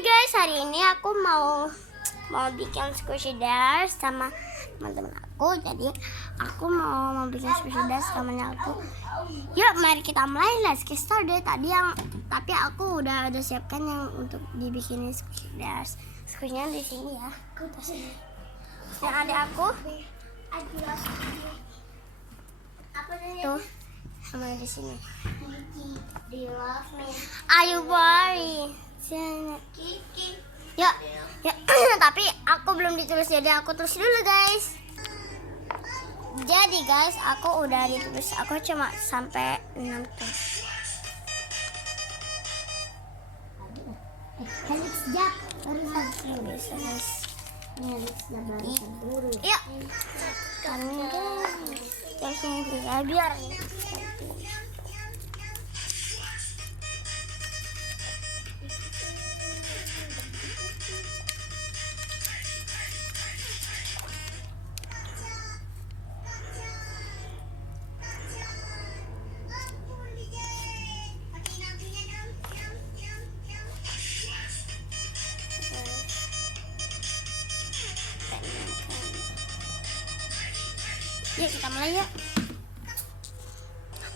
guys, hari ini aku mau bikin squishy dash sama teman-teman aku. Jadi aku mau bikin squishy dash sama teman aku. Yuk, mari kita mulai. Let's get started. Tapi aku udah siapkan yang untuk dibikinin squishy dash. Squishy-nya di sini ya. Yang ada aku. Tuh, sama di sini. Do you love me? Are you worried? Ya, tapi aku belum ditulis, jadi aku tulis dulu guys. Jadi guys, aku udah ditulis, aku cuma sampai 6 tuh. Helix jak, bisa guys. Iya, kan guys, biar yuk kita mulai ya.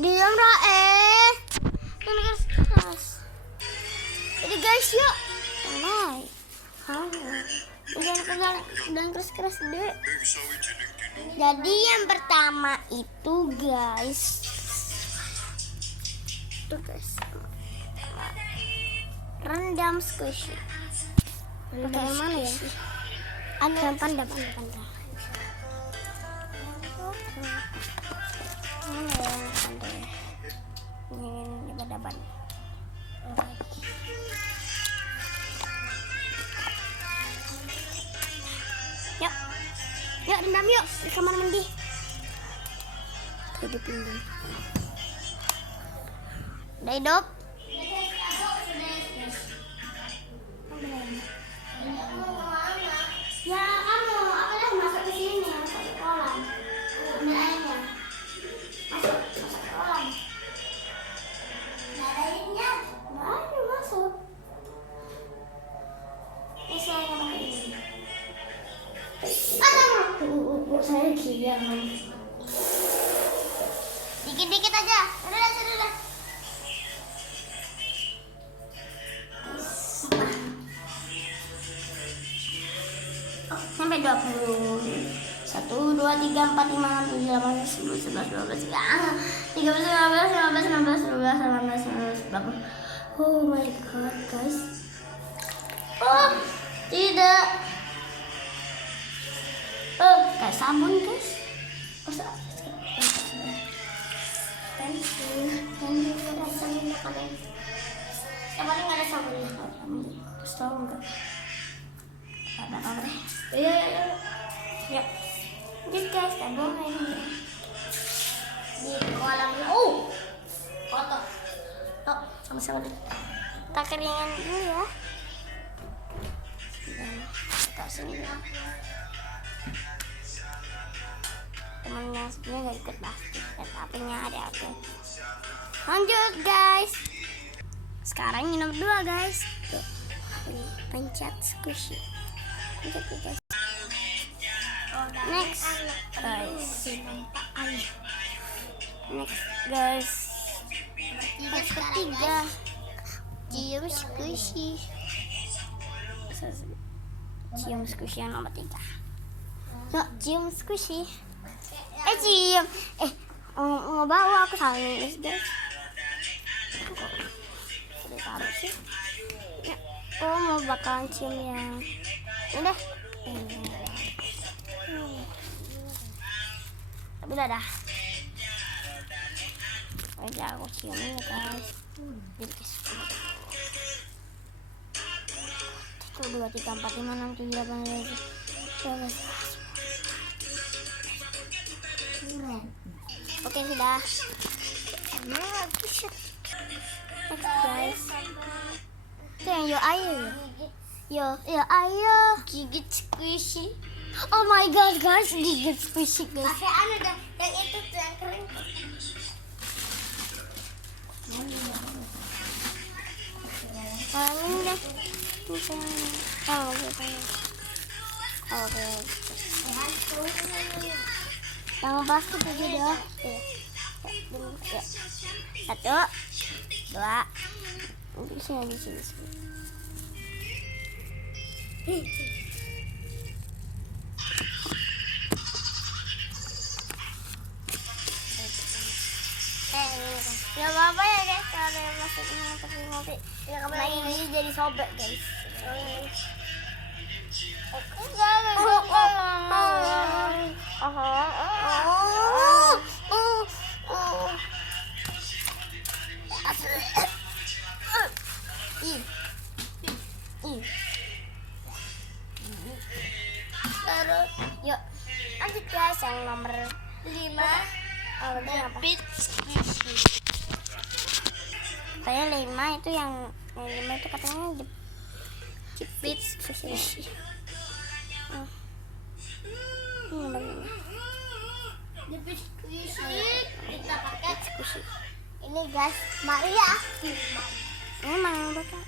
Diam Rae. Keras. Jadi guys yuk mulai. Jangan keras deh. Jadi yang pertama itu guys. Tuh guys. Rendam squishy. Pakai yang mana ya? Ada panda. Ini daban. Yuk rendam yuk di kamar mandi. Hidupin dulu. Udah hidup. Ya kamu, aku udah masuk ke sini, masuk ke kolam. Ambil airnya. Masuk ke kolam. Nggak ada airnya. Nggak ada, masuk. Ini saya yang pakai ini. Saya kiam. Dikit-dikit aja. Sudah. Sampai 20. 1, 2, 3, 4, 5, 6, 7, 8, 9, 10, 11, 12, 13, 14, 15, 16, 17, 18, 19, 20. Oh my god guys. Oh tidak. Kayak sabun guys. Thank you udah sabunnya kalian. Sabunnya nggak ada sabunnya. Terus tahu nggak? Ada apa deh? Yuk. Jadi guys, kita buang ini di kolam. Kotor. Sama-sama kita keringin dulu ya. Dan kita sini ya. Temennya sebenarnya gak ikut plastik, HP-nya ada aku. Lanjut guys. Sekarang yang nomor 2 guys. Tuh. Pencet squishy. Pencet guys. Next guys. Next ketiga. Cium squishy. Cium squishy yang nomor 3. Yuk, cium squishy. Cium. Mau bawa aku salah nulis guys. Udah taruh sih. Mau bakalan cium yang ini deh. Tapi udah dah. Aja aku ciumin ya guys. Jadi guys. 1, 2, 3, 4, 5, 6, 7, 8, 9, 10. Oke sudah. Next guys. Itu yang yo ayo gigit squishy. Oh my god guys, gigit squishy guys. Pakai dah, yang itu tuh yang kering. Ini deh. Oke. Yang plastik aja dah. Ya. Satu, dua. Di sini. Ya apa ya guys, kalau ada yang masuk ngopi. Nah ini jadi sobek guys. Terus, yuk lanjut guys yang nomor 5. Kayak 5 itu yang 5 itu katanya jepit squishy. Kita pakai squishy. Ini guys, Maria. Emang bakal.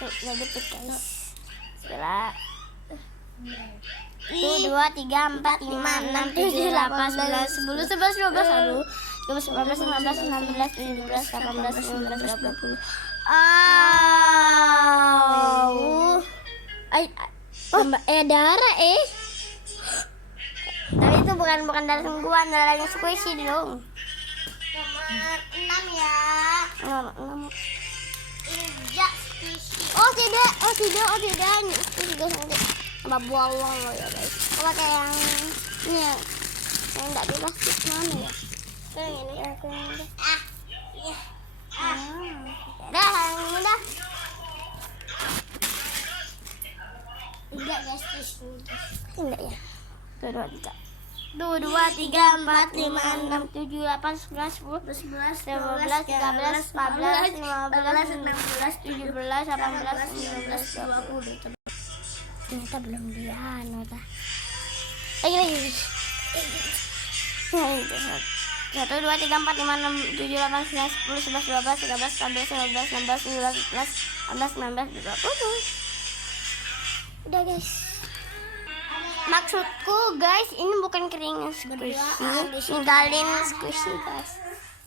Tuh, jepit guys. Segala. 1, 2, 3, 4, 5, 6, 7, 8, 9, 10, 11, 12, 13, 14, 15, 16, 17, 18, 19, 20. Darah tapi itu bukan darah sungguhan, darahnya squishy dong. Nomor 6 ya. Nomor 6. Injak squishy. Oh tidak. Ini squishy guys, nanti tambah bolong loh ya guys. Pakai yang ini yang enggak di plastik mana ya? Kayak ini. Iya. Dah, yang ini dah. Enggak guys, enggak ya. 2, 3, 4, 5, 6, 7, 8, 9, 10, 11, 12, 13, 14, 15, 16, 17, 18, 19, 20. Ternyata belum dianu dah. Lagi. 1, 2, 3, 4, 5, 6, 7, 8, 9, 10, 11, 12, 13, 14, 15, 16, 17, 18, 19, 20. Udah guys. Maksudku guys, ini bukan keringan squishy, ninggalin squishy guys.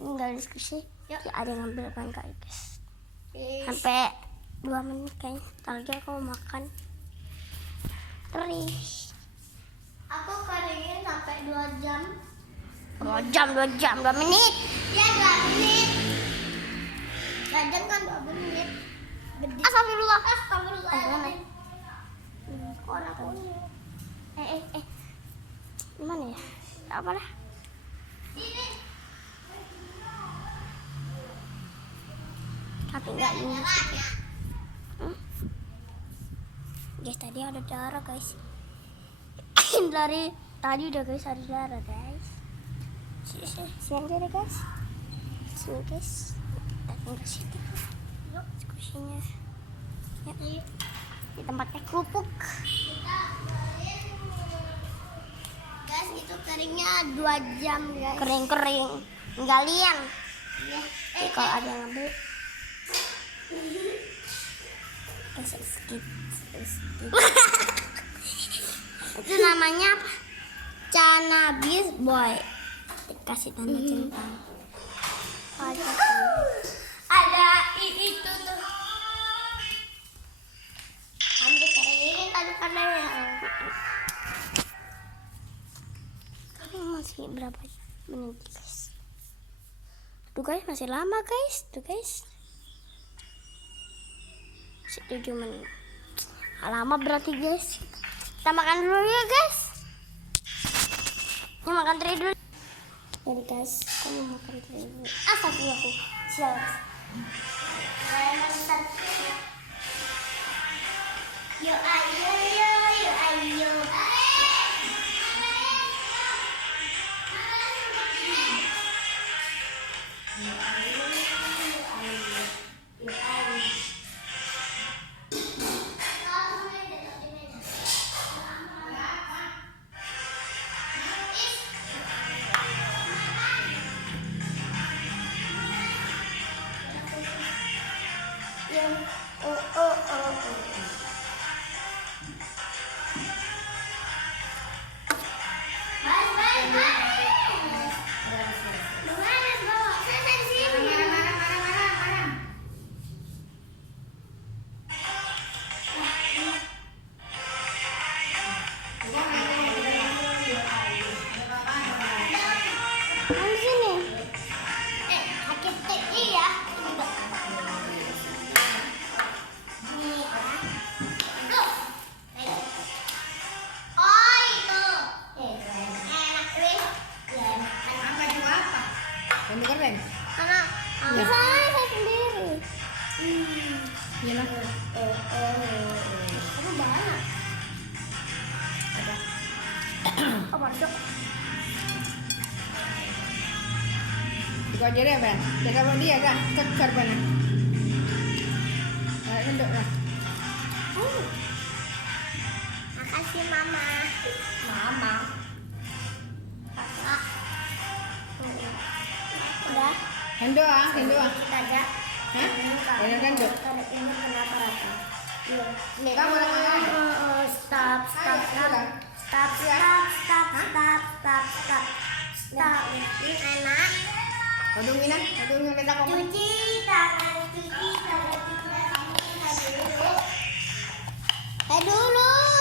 Ninggalin squishy. Ya, ada yang ngambil kan guys. Sampai 2 menit kayaknya. Ntar lagi aku mau makan. Terus. Aku keringin sampai 2 jam. 2 menit. Ya 2 menit. 2 jam kan 2 menit. Astagfirullah. Orang punya. Gimana ya? Apa lah? Tapi enggak ini. Guys, tadi ada darah guys. Dari tadi udah guys ada darah guys. Sini aja deh guys. Sini guys. Kita tinggal situ. Squishy-nya. Ya. Di tempatnya kerupuk. Guys, itu keringnya 2 jam guys. Kering galian ya. Kalau ada yang ngambil skip. Itu namanya apa? Cannabis boy. Dikasih tanda centang. Ada itu tuh. Ambil keringin tanda masih berapa menit guys? Tuh guys, masih lama guys. Tuh guys, masih 7 menit. Lama berarti guys. Kita makan dulu ya guys. Ini makan teri dulu. Jadi guys, aku mau makan teri dulu. Astagfirullah aku. Siap. Yo ayo. Di sini. Sakit kaki ya. Oh itu. Enak wis. Apa juga apa? Ini keren. Karena saya sendiri. Iya lah. Kamu banyak. Ada. Oh masuk. Kau jadi apa? Jaga buat dia kan? Cekar mana? Kenduk lah. Makasih mama. Mama. Kakak. Udah. Kenduk ah, kenduk ah. Kita aja. Hah? Banyak kenduk. Ini kenapa rata? Ini kamu orang mana? Stop. Ini enak. Odungin letak kamu. Cuci tangan dulu.